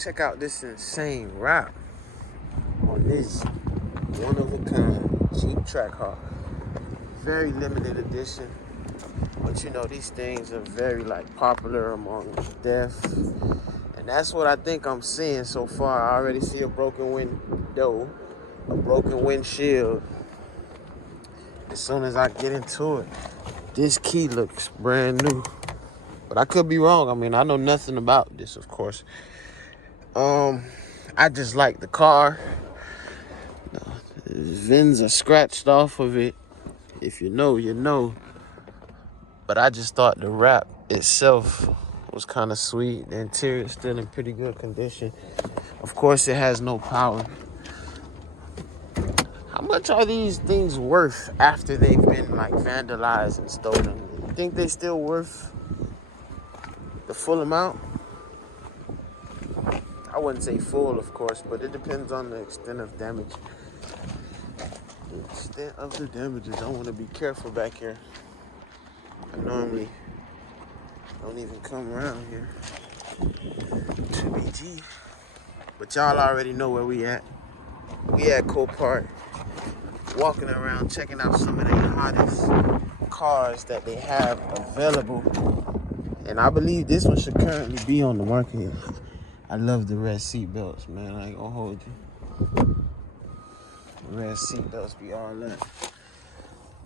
Check out this insane wrap on this one-of-a-kind Jeep Trackhawk. Very limited edition. But you know, these things are very popular among deaf. And that's what I think I'm seeing so far. I already see a broken window, a broken windshield. As soon as I get into it, this key looks brand new. But I could be wrong. I mean, I know nothing about this, of course. I just like the car. The VINs are scratched off of it. If you know, you know. But I just thought the wrap itself was kind of sweet. The interior is still in pretty good condition. Of course, it has no power. How much are these things worth after they've been vandalized and stolen? You think they still worth the full amount? I wouldn't say full, of course, but it depends on the extent of damage. The extent of the damages. I want to be careful back here. I normally don't even come around here to BG. But y'all already know where we at. We at Copart, walking around checking out some of the hottest cars that they have available. And I believe this one should currently be on the market. I love the red seat belts, man. I ain't gonna hold you. The red seat belts be all that.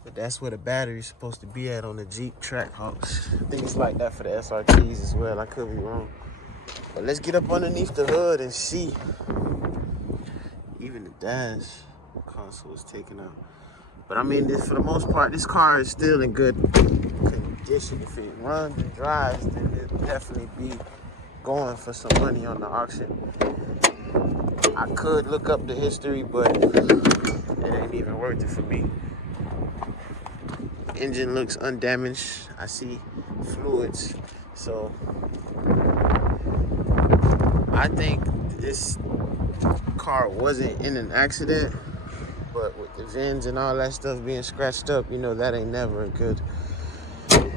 But that's where the battery's supposed to be at on the Jeep Trackhawks. I think it's like that for the SRTs as well. I could be wrong. But let's get up underneath the hood and see. Even the dash console is taken out. But I mean, for the most part, this car is still in good condition. If it runs and drives, then it'll definitely be going for some money on the auction. I could look up the history, but it ain't even worth it for me. Engine looks undamaged. I see fluids. So I think this car wasn't in an accident, but with the VINs and all that stuff being scratched up, you know, that ain't never a good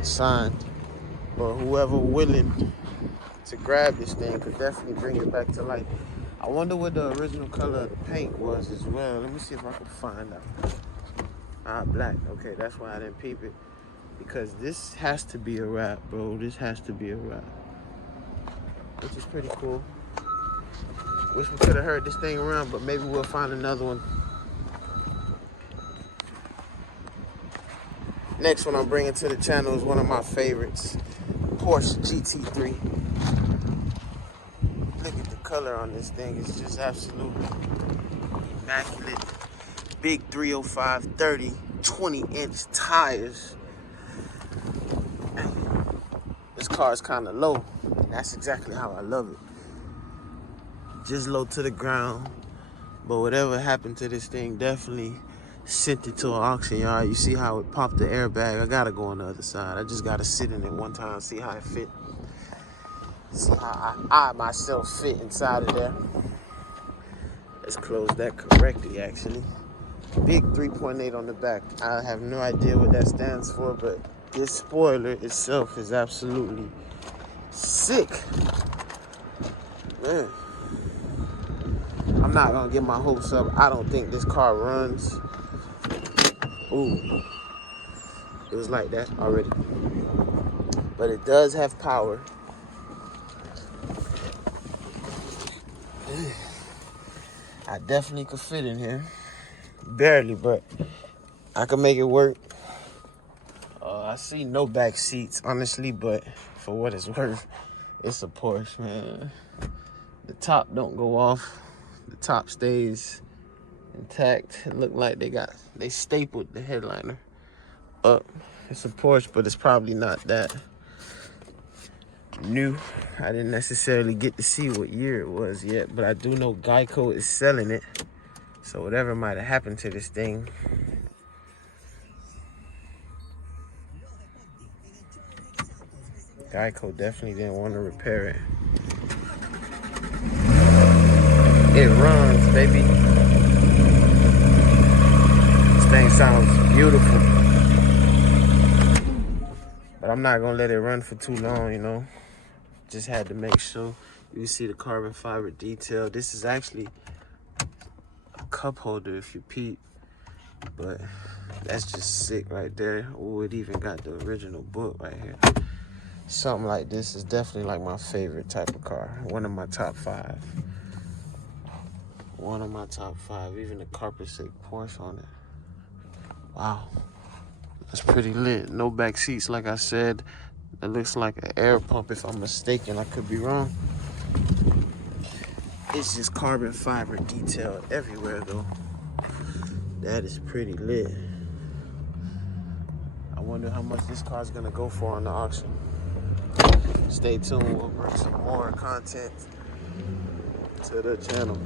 sign. But whoever willing to grab this thing could definitely bring it back to life. I wonder what the original color of the paint was as well. Let me see if I can find out. Black. Okay, that's why I didn't peep it. Because this has to be a wrap, bro. This has to be a wrap. Which is pretty cool. Wish we could have heard this thing around, but maybe we'll find another one. Next one I'm bringing to the channel is one of my favorites. Porsche GT3. Look at the color on this thing. It's just absolutely immaculate. Big 305 30 20-inch tires. This car is kind of low. That's exactly how I love it. Just low to the ground. But whatever happened to this thing definitely sent it to an auction yard. You see how it popped the airbag. I gotta go on the other side. I just gotta sit in it one time, see how it fit. See how I myself fit inside of there. Let's close that correctly, actually. Big 3.8 on the back. I have no idea what that stands for, but this spoiler itself is absolutely sick. Man, I'm not gonna get my hopes up. I don't think this car runs. Ooh, it was like that already. But it does have power. I definitely could fit in here. Barely, but I can make it work. I see no back seats, honestly, but for what it's worth, it's a Porsche, man. The top don't go off. The top stays intact. It looked like they stapled the headliner up. It's a Porsche, but it's probably not that new. I didn't necessarily get to see what year it was yet, but I do know Geico is selling it. So whatever might have happened to this thing, Geico definitely didn't want to repair it. It runs, baby. This thing sounds beautiful. But I'm not gonna let it run for too long, you know. Just had to make sure. You see the carbon fiber detail. This is actually a cup holder if you peep, but that's just sick right there. Oh, it even got the original book right here. Something like this is definitely like my favorite type of car. One of my top 5. One of my top 5. Even the carpet sick Porsche on it. Wow. That's pretty lit. No back seats, like I said. It looks like an air pump if I'm mistaken. I could be wrong. It's just carbon fiber detail everywhere though. That is pretty lit. I wonder how much this car's gonna go for on the auction. Stay tuned, we'll bring some more content to the channel.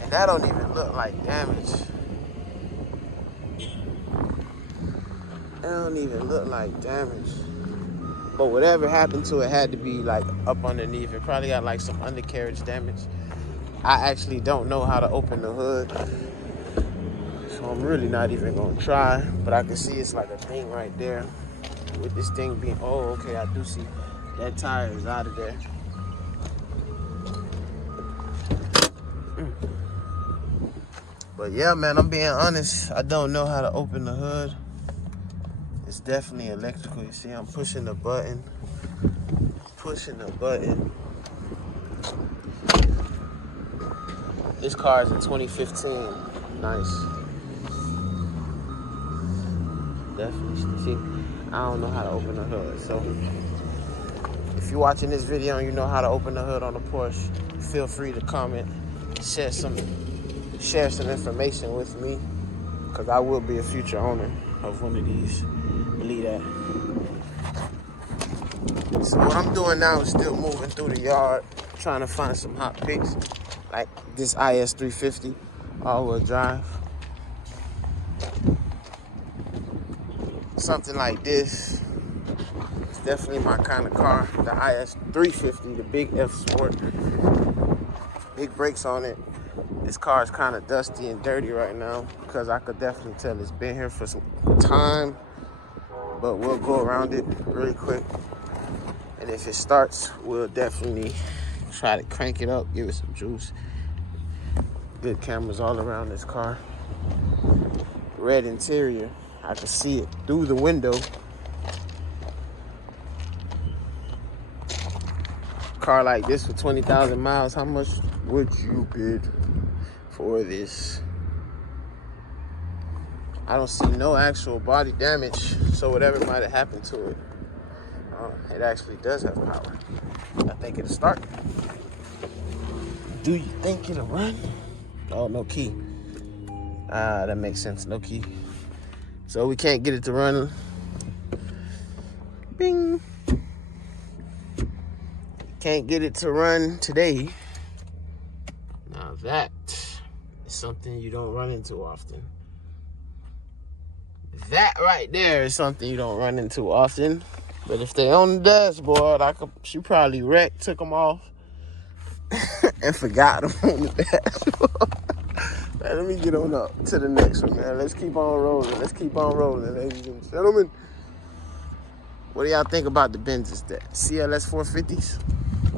And that don't even look like damage. That don't even look like damage. But whatever happened to it had to be like up underneath. It probably got like some undercarriage damage. I actually don't know how to open the hood, so I'm really not even gonna try. But I can see it's like a thing right there. With this thing being, oh, okay, I do see that tire is out of there. But yeah, man, I'm being honest. I don't know how to open the hood. It's definitely electrical. You see, I'm pushing the button. Pushing the button. This car is a 2015. Nice. Definitely. See, I don't know how to open the hood. So if you're watching this video and you know how to open the hood on a Porsche, feel free to comment, share some information with me, because I will be a future owner of one of these. Believe that. So what I'm doing now is still moving through the yard, trying to find some hot picks, like this IS 350 all-wheel drive. Something like this. It's definitely my kind of car. The IS 350, the big F Sport. Big brakes on it. This car is kind of dusty and dirty right now because I could definitely tell it's been here for some time. But we'll go around it really quick. And if it starts, we'll definitely try to crank it up, give it some juice. Good cameras all around this car. Red interior. I can see it through the window. Car like this for 20,000 miles, how much would you bid for this? I don't see no actual body damage, so whatever might have happened to it, it actually does have power. I think it'll start. Do you think it'll run? Oh, no key. That makes sense, no key. So we can't get it to run. Bing. Can't get it to run today. Now that is something you don't run into often. That right there is something you don't run into often. But if they on the dashboard, she probably wrecked, took them off, and forgot them on the dashboard. Man, let me get on up to the next one, man. Let's keep on rolling. Let's keep on rolling, ladies and gentlemen. What do y'all think about the Benzes that CLS 450s?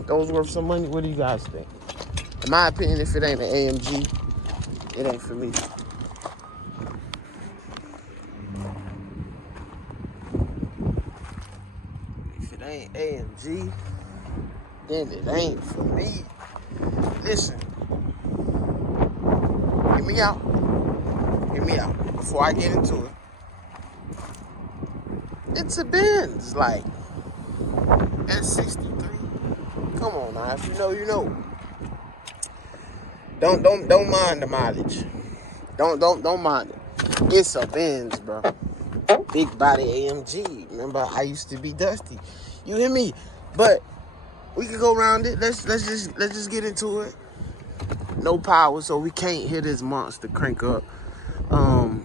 Those worth some money? What do you guys think? In my opinion, if it ain't an AMG, it ain't for me. If it ain't AMG, then it ain't for me. Listen. Hear me out. Hear me out. Before I get into it. It's a Benz, like S63. Come on now, if you know, you know. Don't mind the mileage. Don't mind it. It's a Benz, bro. Big body AMG. Remember, I used to be dusty. You hear me? But we can go around it. Let's just get into it. No power, so we can't hear this monster crank up.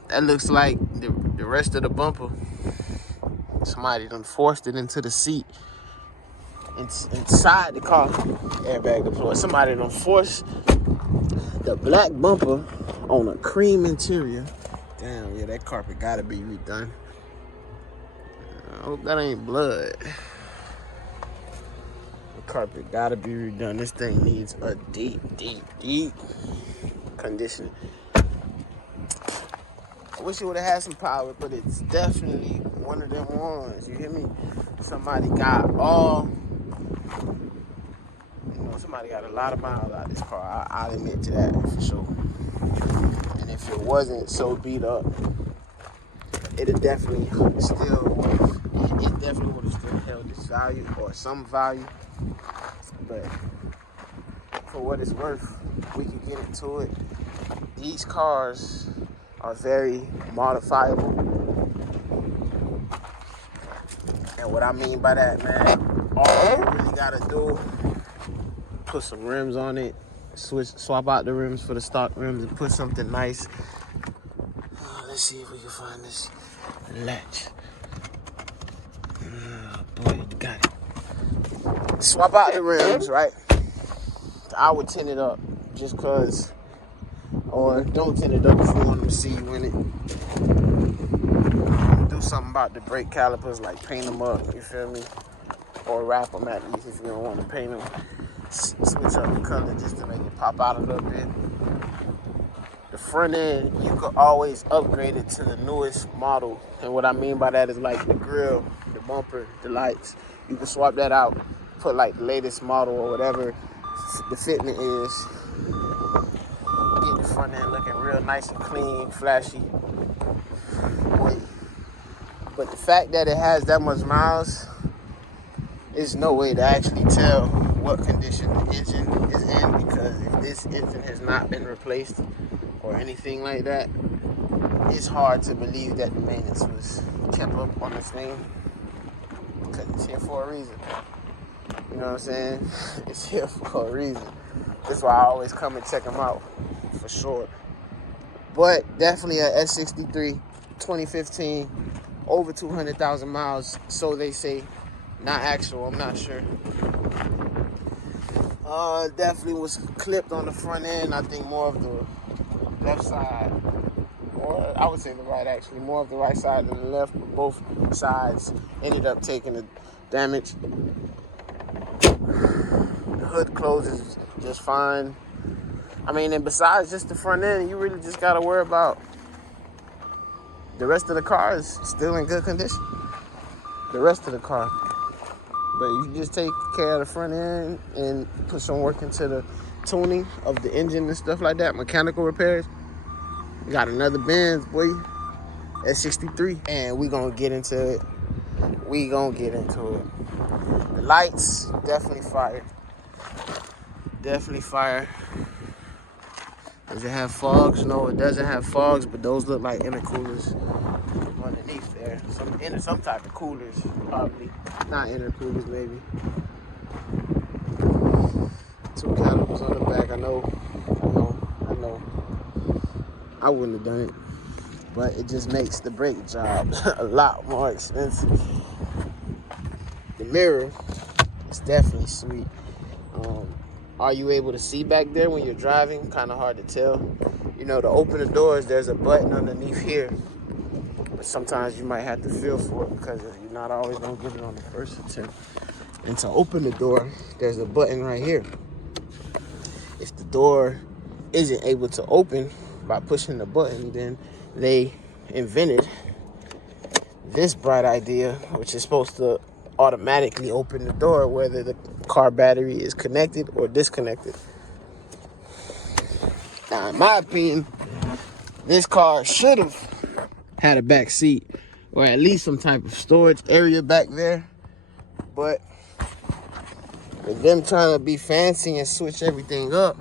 That looks like the rest of the bumper. Somebody done forced it into the seat. Inside the car. Airbag deployed. Somebody done forced the black bumper on a cream interior. Damn, yeah, that carpet gotta be redone. I hope that ain't blood. Carpet gotta be redone. This thing needs a deep conditioning. I wish it would have had some power, but it's definitely one of them ones. You hear me? Somebody got somebody got a lot of miles out of this car. I'll admit to that for sure. And if it wasn't so beat up, it definitely would have still held its value or some value. But for what it's worth, we can get into it. These cars are very modifiable. And what I mean by that, man, all you really gotta do, put some rims on it, swap out the rims for the stock rims and put something nice. Let's see if we can find this latch. Oh boy, got it. Swap out the rims, right? I would tint it up just cause, or don't tint it up if you want them to see you in it. Do something about the brake calipers, like paint them up, you feel me? Or wrap them at least if you don't want to paint them. Switch up the color just to make it pop out a little bit. The front end, you could always upgrade it to the newest model. And what I mean by that is like the grill, the bumper, the lights. You can swap that out, put like the latest model or whatever the fitment is. Get the front end looking real nice and clean, flashy. Boy. But the fact that it has that much miles, there's no way to actually tell what condition the engine is in, because if this engine has not been replaced or anything like that, it's hard to believe that the maintenance was kept up on this thing, because it's here for a reason. You know what I'm saying? It's here for a reason. That's why I always come and check them out, for sure. But definitely a S63 2015, over 200,000 miles, so they say. Not actual, I'm not sure. Definitely was clipped on the front end. I think more of the left side, or I would say the right actually, more of the right side than the left, but both sides ended up taking the damage. The hood closes just fine. I mean, and besides just the front end, you really just gotta worry about the rest of the car is still in good condition. The rest of the car. But you just take care of the front end and put some work into the tuning of the engine and stuff like that, mechanical repairs. We got another Benz, boy, S63, and we gonna get into it. The lights, definitely fire. Definitely fire. Does it have fogs? No, it doesn't have fogs, but those look like intercoolers underneath there. Some type of coolers, probably. Not intercoolers, maybe. 2 calipers on the back. I know. I wouldn't have done it, but it just makes the brake job a lot more expensive. The mirror is definitely sweet. Are you able to see back there when you're driving? Kind of hard to tell. You know, to open the doors, there's a button underneath here. But sometimes you might have to feel for it because you're not always going to get it on the first attempt. And to open the door, there's a button right here. If the door isn't able to open by pushing the button, then they invented this bright idea, which is supposed to automatically open the door whether the car battery is connected or disconnected. Now, in my opinion, this car should have had a back seat or at least some type of storage area back there. But with them trying to be fancy and switch everything up,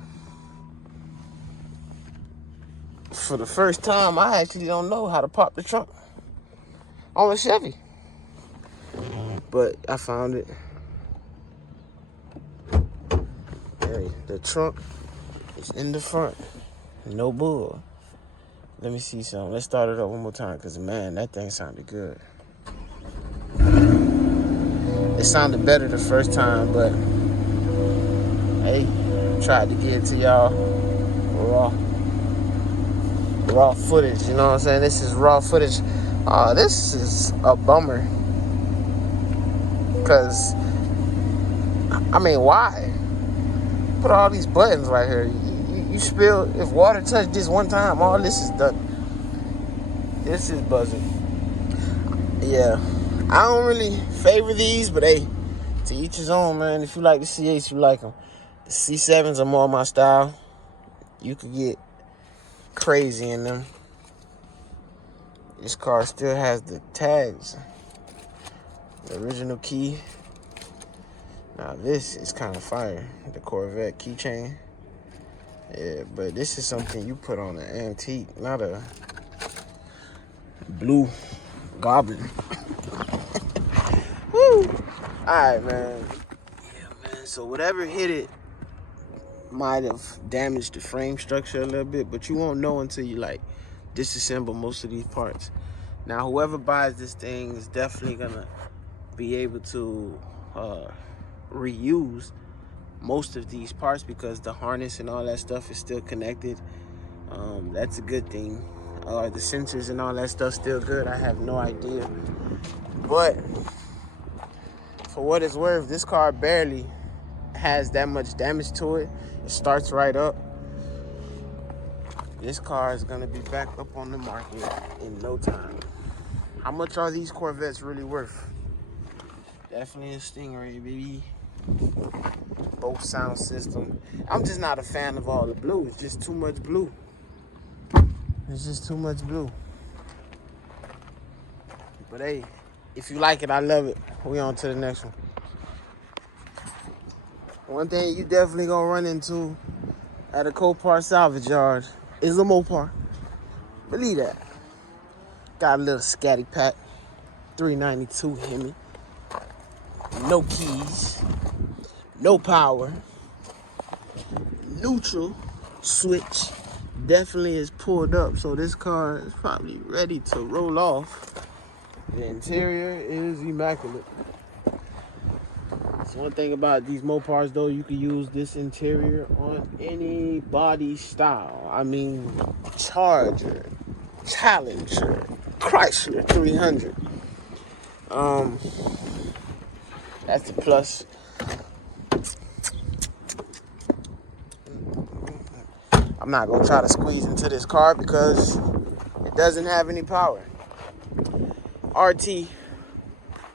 for the first time, I actually don't know how to pop the trunk on a Chevy. But I found it. Hey, the trunk is in the front. No bull. Let me see something. Let's start it up one more time, because, man, that thing sounded good. It sounded better the first time, but, hey, tried to get it to y'all raw footage, you know what I'm saying? This is raw footage. This is a bummer, because I mean, why? Put all these buttons right here. You spill, if water touch this one time, all this is done. This is buzzing. Yeah. I don't really favor these, but hey, to each his own, man. If you like the C8s, you like them. The C7s are more my style. You could get crazy in them. This car still has the tags. The original key. Now this is kind of fire. The Corvette keychain. Yeah, but this is something you put on an antique, not a blue goblin. Woo! Alright, man. Yeah, man. So whatever hit it might have damaged the frame structure a little bit, but you won't know until you like disassemble most of these parts. Now, whoever buys this thing is definitely gonna be able to reuse most of these parts because the harness and all that stuff is still connected. That's a good thing. The sensors and all that stuff still good. I have no idea, but for what it's worth, this car barely has that much damage to it. It starts right up. This car is gonna be back up on the market in no time. How much are these Corvettes really worth? Definitely a Stingray, baby. Both sound system. I'm just not a fan of all the blue. It's just too much blue. It's just too much blue. But hey, if you like it, I love it. We on to the next one. One thing you definitely gonna run into at a Copart salvage yard is a Mopar. Believe that. Got a little scatty pack. 392 Hemi. No keys. No power. Neutral switch. Definitely is pulled up, so this car is probably ready to roll off. The interior is immaculate. That's one thing about these Mopars, though. You can use this interior on any body style. I mean, Charger, Challenger, Chrysler 300. That's the plus. I'm not gonna try to squeeze into this car because it doesn't have any power. RT,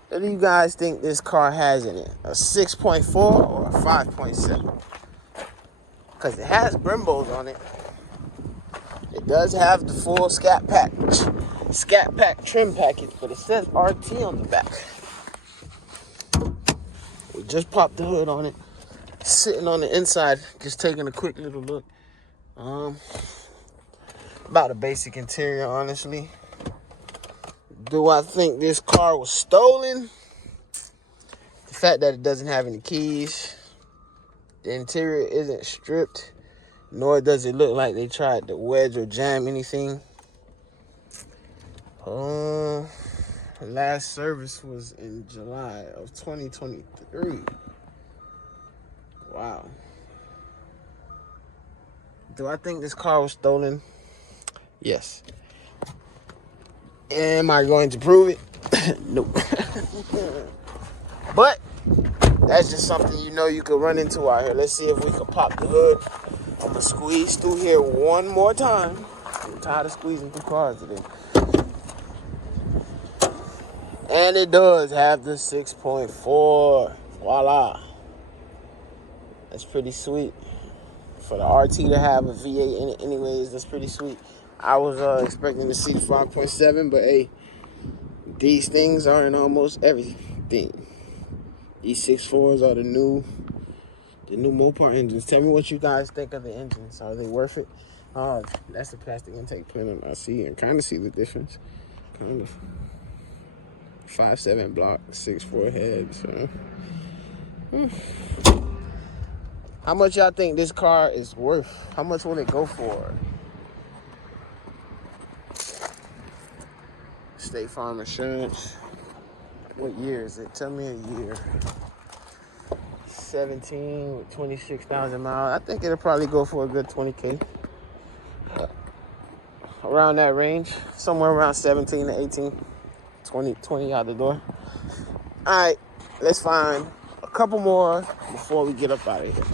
what do you guys think this car has in it? A 6.4 or a 5.7? Because it has Brembos on it. It does have the full Scat Pack trim package, but it says RT on the back. We just popped the hood on it. Sitting on the inside, just taking a quick little look. About a basic interior, honestly. Do I think this car was stolen? The fact that it doesn't have any keys, the interior isn't stripped, nor does it look like they tried to wedge or jam anything. Last service was in July of 2023. Wow. Do I think this car was stolen? Yes. Am I going to prove it? Nope. But that's just something you know you could run into out here. Let's see if we can pop the hood. I'm gonna squeeze through here one more time. I'm tired of squeezing through cars today. And it does have the 6.4. Voila. That's pretty sweet. For the RT to have a V8 in it anyways, that's pretty sweet. I was expecting to see the 5.7, but hey, these things are in almost everything. These 6.4s are the new Mopar engines. Tell me what you guys think of the engines. Are they worth it? That's the plastic intake plenum. I see and kind of see the difference. Kind of. 5.7 block, 6.4 heads. How much y'all think this car is worth? How much will it go for? State Farm Insurance. What year is it? Tell me a year. 17 with 26,000 miles. I think it'll probably go for a good 20K. Around that range. Somewhere around 17 to 18. 20 out the door. All right, let's find a couple more before we get up out of here.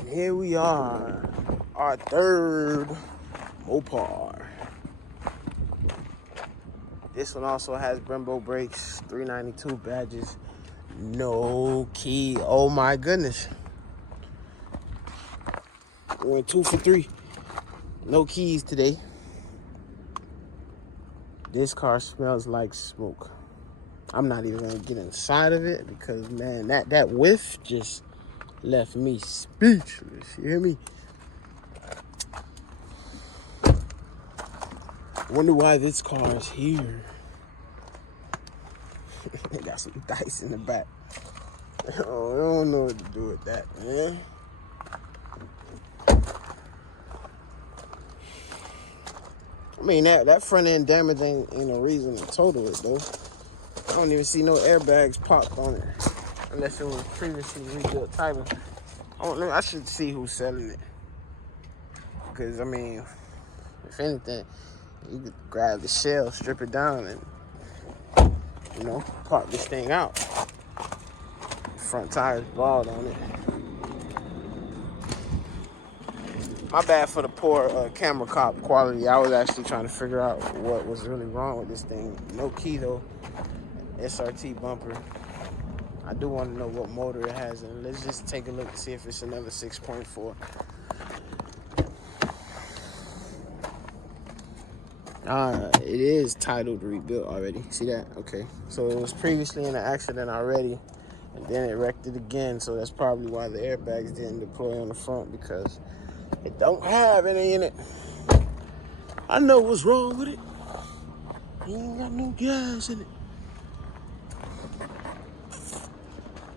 And here we are, our third Copart. This one also has Brembo brakes, 392 badges, no key. Oh my goodness. We went 2 for 3. No keys today. This car smells like smoke. I'm not even gonna get inside of it because, man, that whiff just left me speechless. You hear me? Wonder why this car is here. They got some dice in the back. Oh, I don't know what to do with that, man. I mean, that front end damage ain't no reason to total it, though. I don't even see no airbags popped on it. Unless it was previously rebuilt title. I don't know. I should see who's selling it. Because, I mean, if anything, you could grab the shell, strip it down, and, you know, pop this thing out. Front tire's bald on it. My bad for the poor camera cop quality. I was actually trying to figure out what was really wrong with this thing. No key, though. SRT bumper. I do want to know what motor it has, and let's just take a look and see if it's another 6.4. It is titled rebuilt already. See that? Okay. So it was previously in an accident already, and then it wrecked it again. So that's probably why the airbags didn't deploy on the front, because it don't have any in it. I know what's wrong with it. It ain't got no gas in it.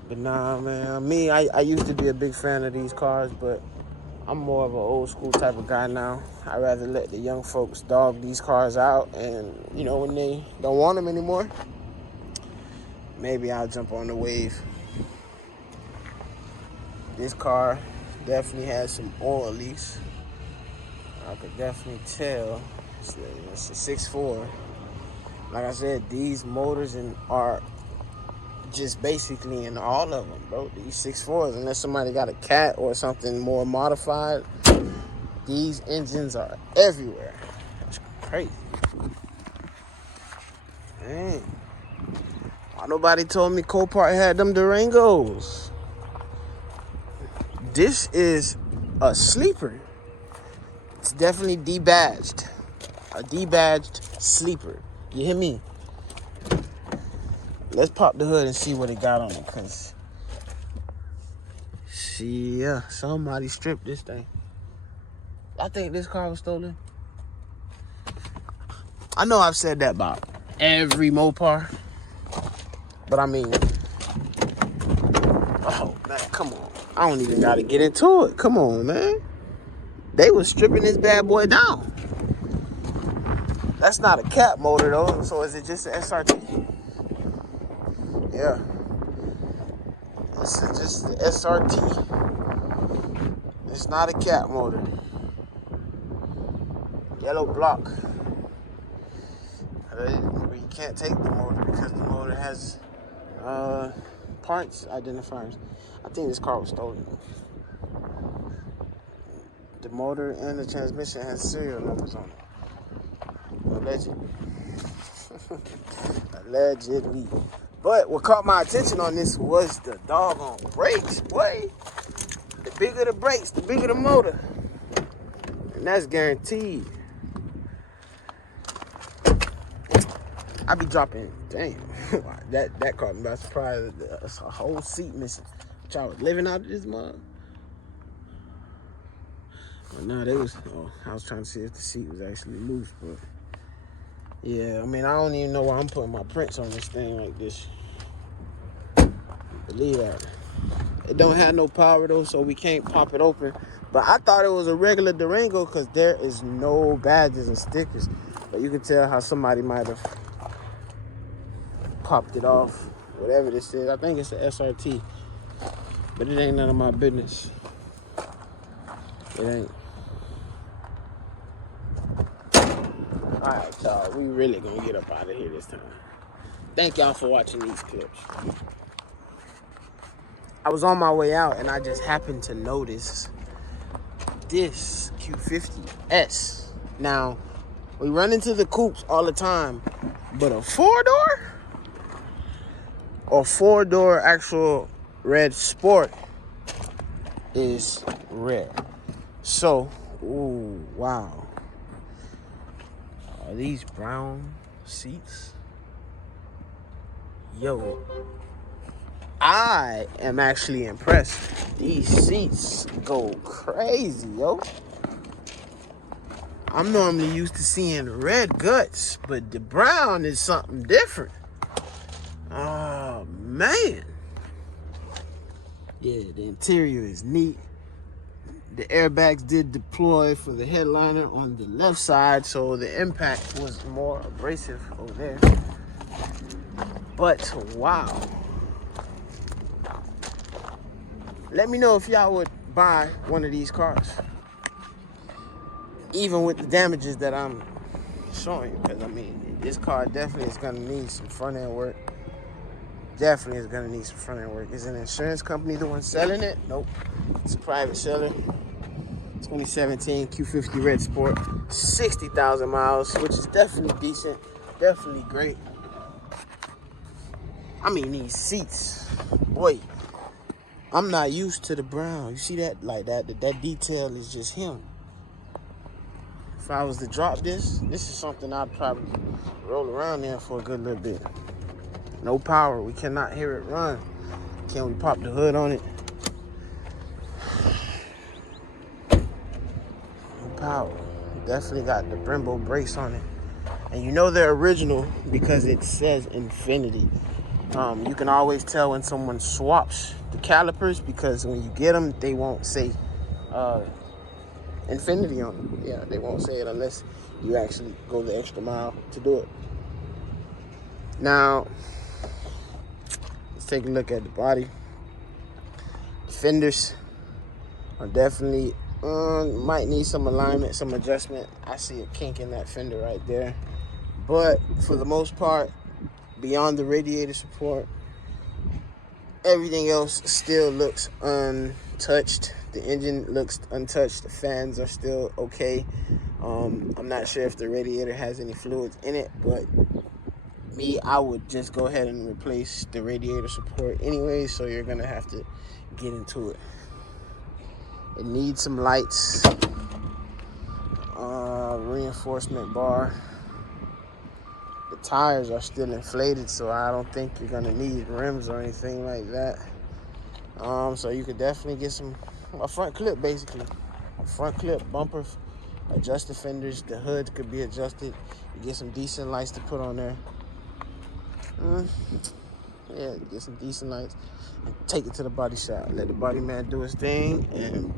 But nah, man. I used to be a big fan of these cars, but I'm more of an old school type of guy now. I'd rather let the young folks dog these cars out, and, you know, when they don't want them anymore, maybe I'll jump on the wave. This car definitely has some oil leaks. I could definitely tell. It's a 6.4. Like I said, these motors are just basically in all of them, bro. These 6.4s, unless somebody got a cat or something more modified, these engines are everywhere. That's crazy. Dang. Why nobody told me Copart had them Durangos? This is a sleeper. It's definitely debadged. A debadged sleeper. You hear me? Let's pop the hood and see what it got on it, because somebody stripped this thing. I think this car was stolen. I know I've said that about every Mopar, but I mean, oh man, come on. I don't even gotta get into it. Come on, man. They was stripping this bad boy down. That's not a cat motor though, so is it just an SRT? Yeah. This is just the SRT. It's not a cat motor. Yellow block. You can't take the motor because the motor has parts identifiers. I think this car was stolen. The motor and the transmission has serial numbers on it. Allegedly. Allegedly. But what caught my attention on this was the doggone brakes, boy. The bigger the brakes, the bigger the motor. And that's guaranteed. I be dropping, damn. that caught me by surprise. There's a whole seat missing. Which I was living out of this mug. But no, I was trying to see if the seat was actually loose, but yeah, I mean, I don't even know why I'm putting my prints on this thing like this. Believe that. It don't have no power though, so we can't pop it open. But I thought it was a regular Durango because there is no badges and stickers. But you can tell how somebody might have popped it off. Whatever this is. I think it's an SRT. But it ain't none of my business. It ain't. Alright, y'all. We really gonna get up out of here this time. Thank y'all for watching these clips. I was on my way out and I just happened to notice this Q50S. Now, we run into the coupes all the time, but a four-door or four-door actual red sport is rare. So, ooh, wow. Are these brown seats? Yo, I am actually impressed. These seats go crazy, yo. I'm normally used to seeing red guts, but the brown is something different. Oh, man. Yeah, the interior is neat. The airbags did deploy for the headliner on the left side, so the impact was more abrasive over there. But, wow. Let me know if y'all would buy one of these cars. Even with the damages that I'm showing you. Because, I mean, this car definitely is going to need some front-end work. Definitely is going to need some front-end work. Is an insurance company the one selling it? Nope. It's a private seller. 2017 Q50 Red Sport. 60,000 miles, which is definitely decent. Definitely great. I mean, these seats. Boy, I'm not used to the brown. You see that? Like that detail is just him. If I was to drop this is something I'd probably roll around in for a good little bit. No power. We cannot hear it run. Can we pop the hood on it? No power. Definitely got the Brembo brakes on it. And you know they're original because it says Infinity. You can always tell when someone swaps the calipers because when you get them, they won't say Infinity on them. Yeah, they won't say it unless you actually go the extra mile to do it. Now, let's take a look at the body. The fenders are definitely, might need some alignment, some adjustment. I see a kink in that fender right there. But for the most part, beyond the radiator support, everything else still looks untouched. The engine looks untouched. The fans are still okay. I'm not sure if the radiator has any fluids in it, but me, I would just go ahead and replace the radiator support anyway, so you're gonna have to get into it. It needs some lights, reinforcement bar. The tires are still inflated, so I don't think you're gonna need rims or anything like that. So you could definitely get a front clip, basically. A front clip, bumper, adjust the fenders. The hood could be adjusted. You get some decent lights to put on there. Yeah, get some decent lights and take it to the body shop. Let the body man do his thing, and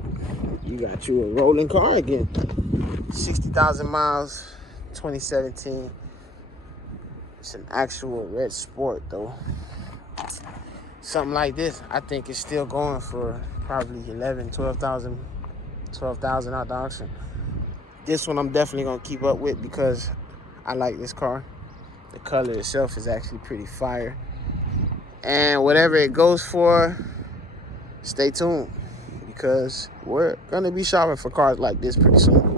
you got you a rolling car again. 60,000 miles, 2017. It's an actual red sport, though. Something like this, I think, is still going for probably 11, 12,000 out the auction. This one I'm definitely gonna keep up with because I like this car. The color itself is actually pretty fire. And whatever it goes for, stay tuned because we're gonna be shopping for cars like this pretty soon.